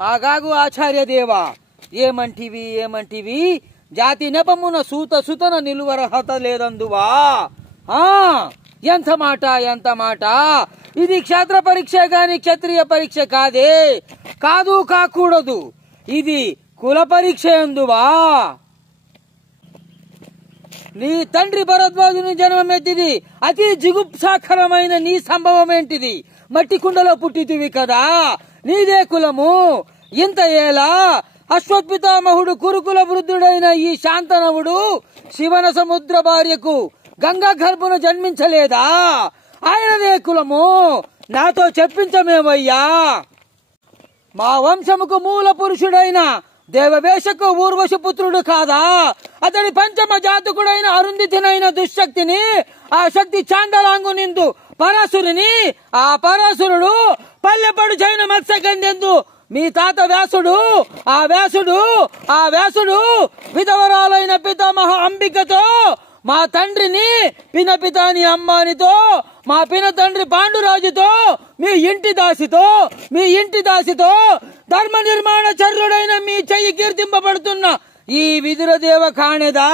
ఆగాగు ఆచార్యదేవా, ఏమంటివి జాతి నెపమున సుతన నిలువరహత లేదందువా? ఎంత మాట, ఇది క్షేత్ర పరీక్ష గాని క్షత్రియ పరీక్ష కాకూడదు, ఇది కుల పరీక్ష ఎందువా? నీ తండ్రి భరద్వాజుని జన్మమెత్తిది అతి జిగుప్సాకరమైన నీ సంభవం ఏంటిది? మట్టి కుండలో పుట్టితివి కదా, నీదే కులము. ఇంత ఏలా అశ్వత్పితామహుడు కురుకుల వృద్ధుడైన ఈ శాంతనవుడు శివన సముద్ర భార్యకు గంగా గర్భున జన్మించలేదా? ఆయనదే కులము, నాతో చెప్పించమేమయ్యా. మా వంశముకు మూల పురుషుడైన దేవవేషకు ఊర్వశి పుత్రుడు కాదా? అతడి పంచమ జాతకుడైన అరుంధితినైన దుశ్శక్తిని, ఆ శక్తి చాండలాంగు నిందు పరాసురుని, ఆ పరాసురుడు పల్లెపడు చైన మత్స్యకందెందు మీ తాత వ్యాసుడు, ఆ వ్యాసుడు విధవరాలైన పితామహ అంబికతో, మా తండ్రిని పినపితాని అంబానితో, మా పిన తండ్రి పాండురాజుతో, మీ ఇంటి దాసితో ధర్మ నిర్మాణ చర్యుడైన మీ చెయ్యి కీర్తింపబడుతున్న ఈ విదురదేవ కాణెదా?